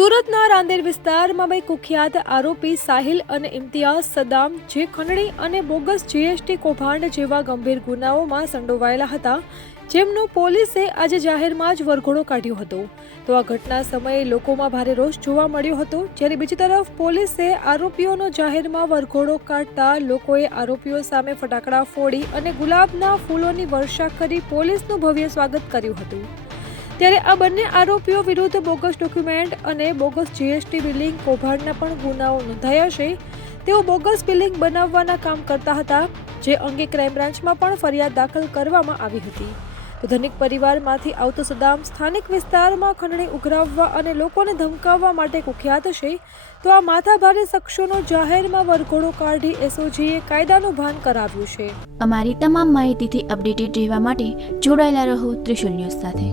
સુરતના રાંદેર વિસ્તારમાં બે કુખ્યાત આરોપી સાહિલ અને ઇમ્તિયાઝ સદામ, જે ખંડણી અને બોગસ જીએસટી કૌભાંડ જેવા ગંભીર ગુનાઓમાં સંડોવાયેલા હતા, જેમનો પોલીસે આજે જાહેરમાં જ વરઘોડો કાઢ્યો હતો. તો આ ઘટના સમયે લોકોમાં ભારે રોષ જોવા મળ્યો હતો, જ્યારે બીજી તરફ પોલીસે આરોપીઓનો જાહેરમાં વરઘોડો કાઢતા લોકોએ આરોપીઓ સામે ફટાકડા ફોડી અને ગુલાબના ફૂલોની વર્ષા કરી પોલીસનું ભવ્ય સ્વાગત કર્યું હતું. ત્યારે આ બંને આરોપીઓ વિરુદ્ધ બોગસ ડોક્યુમેન્ટ અને બોગસ જીએસટી બિલિંગ કૌભાંડના પણ ગુનાઓ નોંધાયા છે. તેઓ બોગસ બિલિંગ બનાવવાના કામ કરતા હતા, જે અંગે ક્રાઇમ બ્રાન્ચમાં પણ ફરિયાદ દાખલ કરવામાં આવી હતી. તો ધનિક પરિવારમાંથી આવતો સદામ સ્થાનિક વિસ્તારમાં ખંડણી ઉઘરાવવા અને લોકોને ધમકાવવા માટે કુખ્યાત છે, તો આ માથાભારે શખ્સોનો જાહેરમાં વરઘોડો કાઢી એસઓજીએ કાયદાનું ભાન કરાવ્યું છે. અમારી તમામ માહિતીથી અપડેટેડ રહેવા માટે જોડાયેલા રહો ત્રિશુલ ન્યૂઝ સાથે.